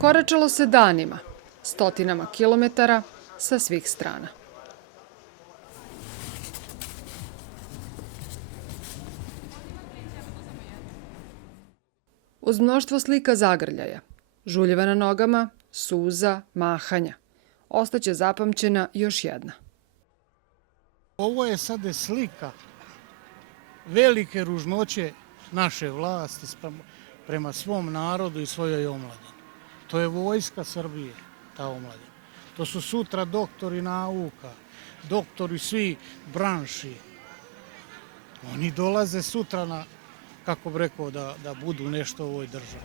Koračalo se danima, stotinama kilometara sa svih strana. Uz mnoštvo slika zagrljaja, žuljeva na nogama, suza, mahanja, ostaće zapamćena još jedna. Ovo je sada slika velike ružnoće naše vlasti prema svom narodu i svojoj omladini. To je vojska Srbije, ta omladina. To su sutra doktori nauka, doktori svi branši. Oni dolaze sutra na, kako bi rekao, da budu nešto u ovoj državi.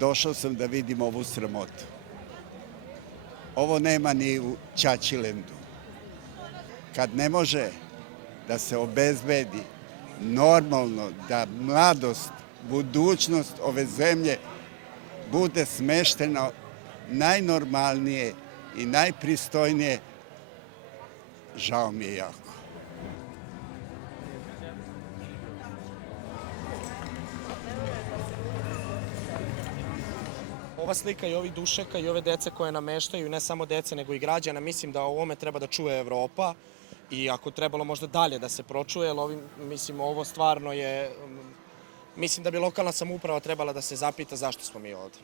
Došao sam da vidim ovu sramotu. Ovo nema ni u Ćaćilendu. Kad ne može da se obezbedi normalno da mladost, budućnost ove zemlje bude smeštena najnormalnije i najpristojnije, žao mi je jako. Ova slika i ovih dušeka i ove dece koje nameštaju, ne samo dece nego i građana, mislim da o ovome treba da čuje Evropa i ako trebalo možda dalje da se pročuje, jer ovo stvarno je, mislim da bi lokalna samouprava trebala da se zapita zašto smo mi ovde.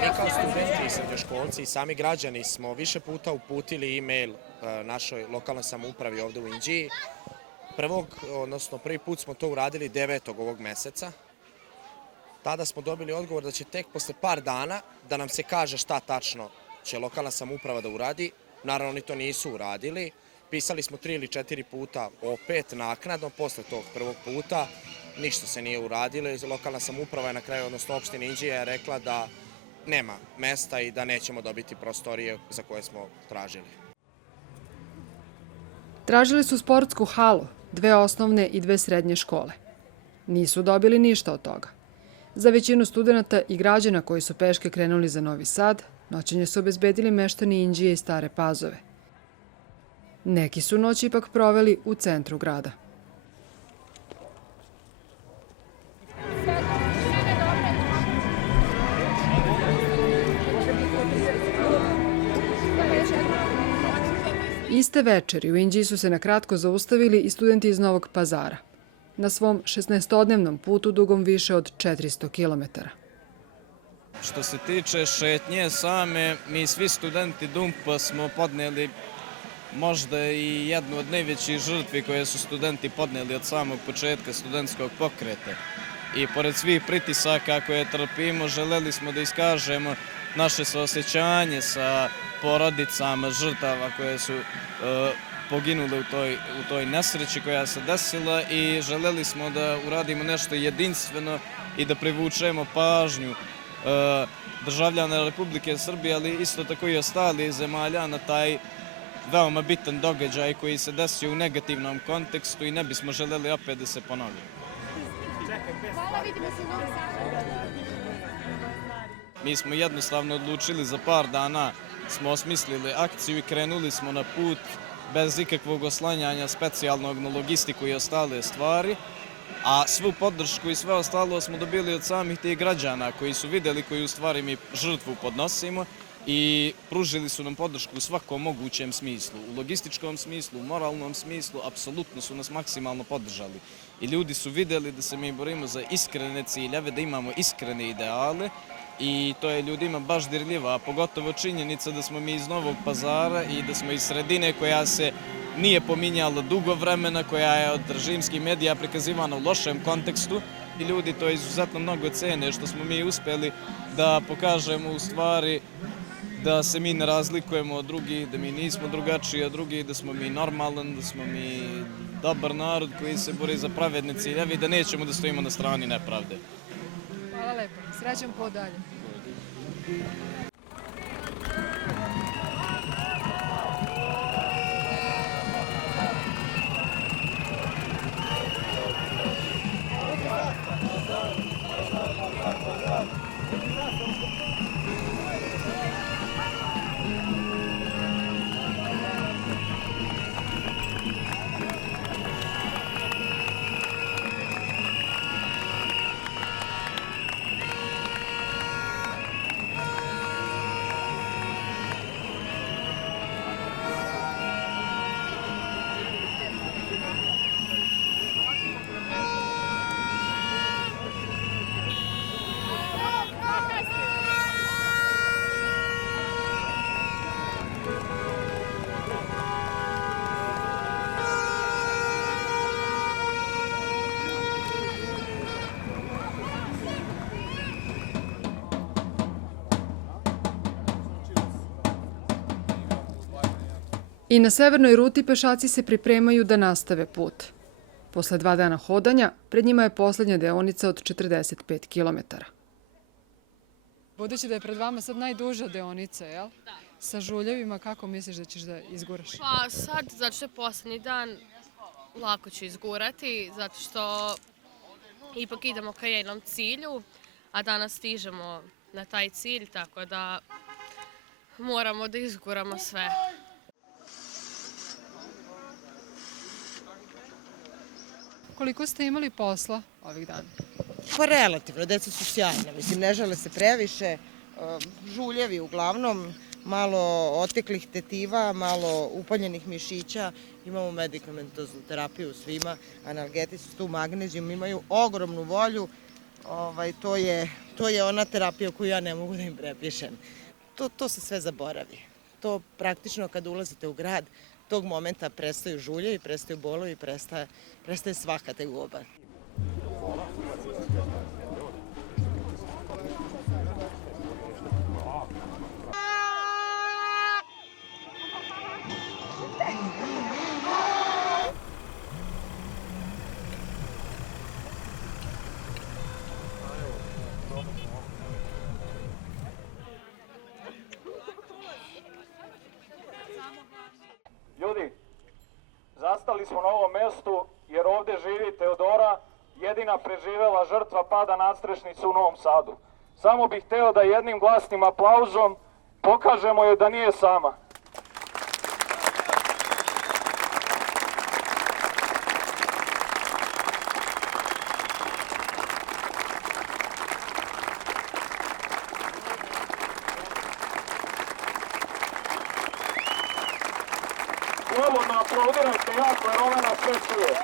Mi kao studenti i srednjoškolci i sami građani smo više puta uputili e-mail našoj lokalnoj samoupravi ovde u Inđiji. Prvi put smo to uradili 9. ovog meseca. Tada smo dobili odgovor da će tek posle par dana da nam se kaže šta tačno će lokalna samouprava da uradi. Naravno, oni to nisu uradili. Pisali smo 3 ili 4 puta opet naknadno, posle tog prvog puta. Ništa se nije uradilo i lokalna samouprava je na kraju, odnosno opština Inđija je rekla da nema mesta i da nećemo dobiti prostorije za koje smo tražili. Tražili su sportsku halu, 2 osnovne i 2 srednje škole. Nisu dobili ništa od toga. Za većinu studenta i građana koji su peške krenuli za Novi Sad, noćenje su obezbedili meštani Inđije i Stare Pazove. Neki su noć ipak proveli u centru grada. Iste večeri u Inđiji su se na kratko zaustavili i studenti iz Novog Pazara na svom 16-dnevnom putu dugom više od 400 kilometara. Što se tiče šetnje same, mi svi studenti DUMP-a smo podneli možda i jednu od najvećih žrtvi koje su studenti podneli od samog početka studentskog pokreta. I pored svih pritisaka koje trpimo, želeli smo da iskažemo naše saosećanje sa porodicama žrtava koje su poginule u toj nesreći koja se desila i želeli smo da uradimo nešto jedinstveno i da privučemo pažnju državljana Republike Srbije, ali isto tako i ostalih zemalja na taj veoma bitan događaj koji se desio u negativnom kontekstu i ne bismo želeli opet da se ponovi. Mi smo jednostavno odlučili za par dana, smo osmislili akciju i krenuli smo na put bez ikakvog oslanjanja specijalnog na logistiku i ostale stvari, a svu podršku i sve ostalo smo dobili od samih tih građana koji su videli koju u stvari mi žrtvu podnosimo i pružili su nam podršku u svakom mogućem smislu. U logističkom smislu, u moralnom smislu, apsolutno su nas maksimalno podržali. I ljudi su videli da se mi borimo za iskrene ciljeve, da imamo iskrene ideale i to je ljudima baš dirljiva, a pogotovo činjenica da smo mi iz Novog Pazara i da smo iz sredine koja se nije pominjala dugo vremena, koja je od režimskih medija prikazivana u lošem kontekstu i ljudi to izuzetno mnogo cene što smo mi uspeli da pokažemo u stvari da se mi ne razlikujemo od drugih, da mi nismo drugačiji od drugih, da smo mi normalan, da smo mi dobar narod koji se bori za pravedne ciljeve i da nećemo da stojimo na strani nepravde. Hvala lepo. Srećan put dalje. I na severnoj ruti pešaci se pripremaju da nastave put. Posle 2 dana hodanja, pred njima je poslednja deonica od 45 kilometara. Budući da je pred vama sad najduža deonica, jel? Da. Sa žuljevima, kako misliš da ćeš da izguraš? Pa sad, zato što je poslednji dan, lako ću izgurati, zato što ipak idemo ka jednom cilju, a danas stižemo na taj cilj, tako da moramo da izguramo sve. Koliko ste imali posla ovih dana? Pa relativno, deca su sjajna, mislim, ne žele se previše, žuljevi uglavnom, malo oteklih tetiva, malo upaljenih mišića, imamo medikamentoznu terapiju svima, analgeti su tu, magnezijum, imaju ogromnu volju, to je ona terapija koju ja ne mogu da im prepišem. To se sve zaboravi. To praktično kad ulazite u grad, tog momenta prestaju žuljevi, prestaju bolovi, prestaje svaka tegoba. Ljudi, zastali smo na ovom mestu jer ovdje živi Teodora, jedina preživela žrtva pada nadstrešnice u Novom Sadu. Samo bih hteo da jednim glasnim aplauzom pokažemo joj da nije sama. Slobodno aplaudirajte jako jer ona nas sve čuje.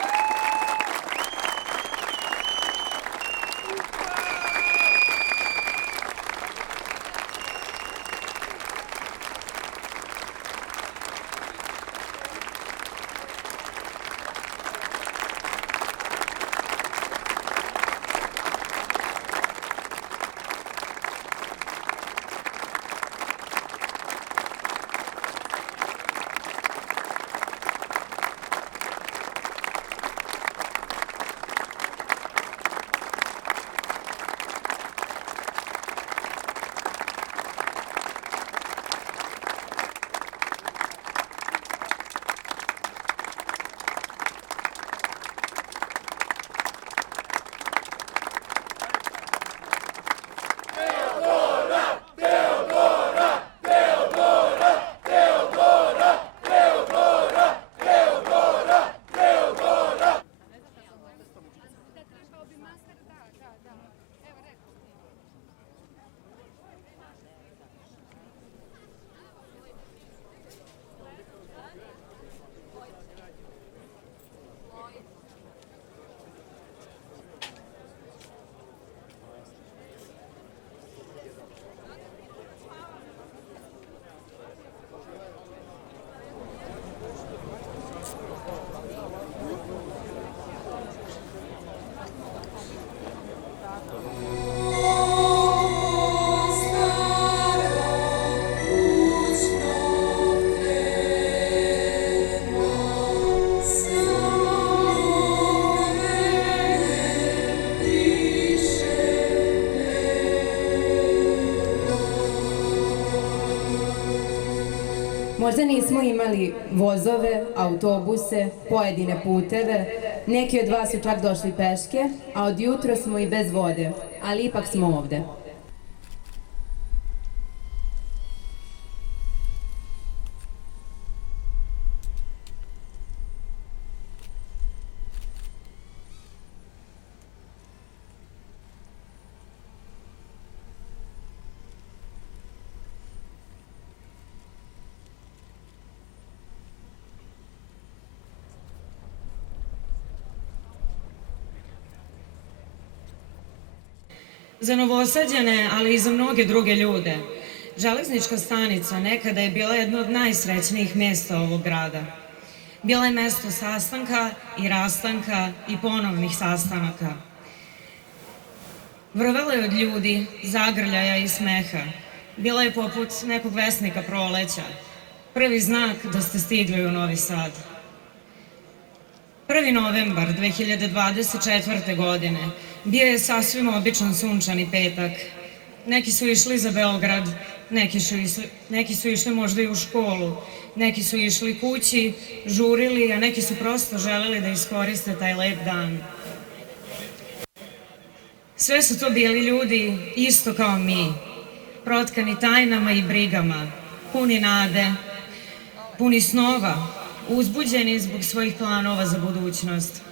Možda nismo imali vozove, autobuse, pojedine puteve, neki od vas su čak došli peške, a od jutra smo i bez vode, ali ipak smo ovde. Za Novosađane, ali i za mnoge druge ljude, železnička stanica nekada je bila jedno od najsrećnijih mjesta ovog grada. Bila je mesto sastanka i rastanka i ponovnih sastanaka. Vrvela je od ljudi, zagrljaja i smeha. Bila je poput nekog vesnika proleća. prvi znak da ste stigli u Novi Sad. 1. novembar 2024. godine bio je sasvim običan sunčani petak. Neki su išli za Beograd, neki su išli možda i u školu, neki su išli kući, žurili, a neki su prosto želeli da iskoriste taj lep dan. Sve su to bili ljudi isto kao mi, protkani tajnama i brigama, puni nade, puni snova, uzbuđeni zbog svojih planova za budućnost.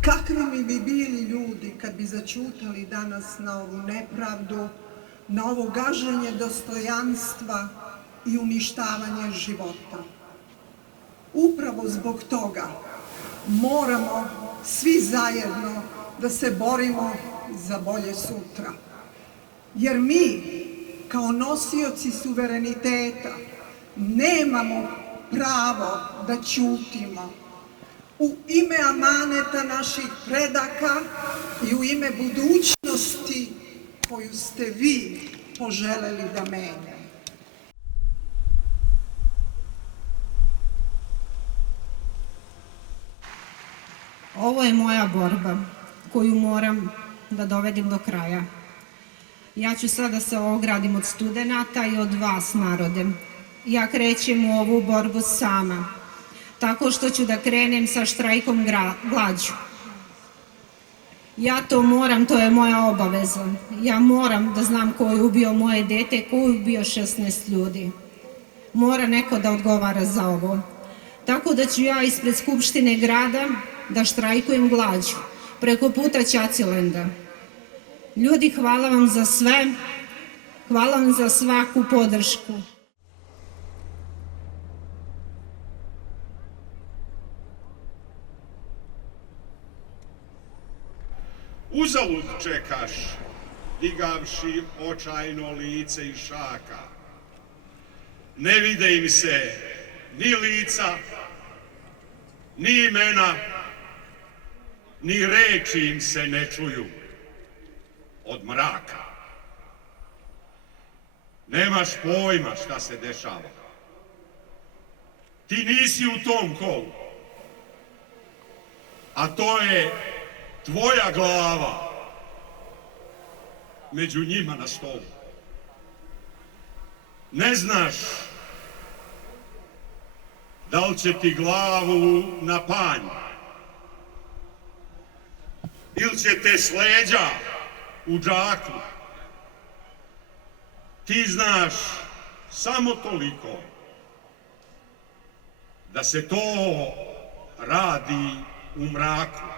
Kakvi bi bili ljudi kad bi začutali danas na ovu nepravdu, na ovo gaženje dostojanstva i uništavanje života. Upravo zbog toga moramo svi zajedno da se borimo za bolje sutra. Jer mi, kao nosioci suvereniteta, nemamo pravo da ćutimo. U ime amaneta naših predaka i u ime budućnosti koju ste vi poželeli da menjate. Ovo je moja borba koju moram da dovedem do kraja. Ja ću sada da se ogradim od studenata i od vas, narode. Ja krećem u ovu borbu sama, tako što ću da krenem sa štrajkom glađu. Ja to moram, to je moja obaveza. Ja moram da znam ko je ubio moje dete, ko je ubio 16 ljudi. Mora neko da odgovara za ovo. Tako da ću ja ispred Skupštine grada da štrajkujem glađu, preko puta Ćacilenda. Ljudi, hvala vam za sve, hvala vam za svaku podršku. Uzalud čekaš, digavši očajno lice iz šaka. Ne vide im se ni lica, ni imena, ni reči im se ne čuju od mraka. Nemaš pojma šta se dešava. Ti nisi u tom kolu, a to je tvoja glava među njima na stolu. Ne znaš da li će ti glavu na panj ili će te s leđa u džaku. Ti znaš samo toliko da se to radi u mraku.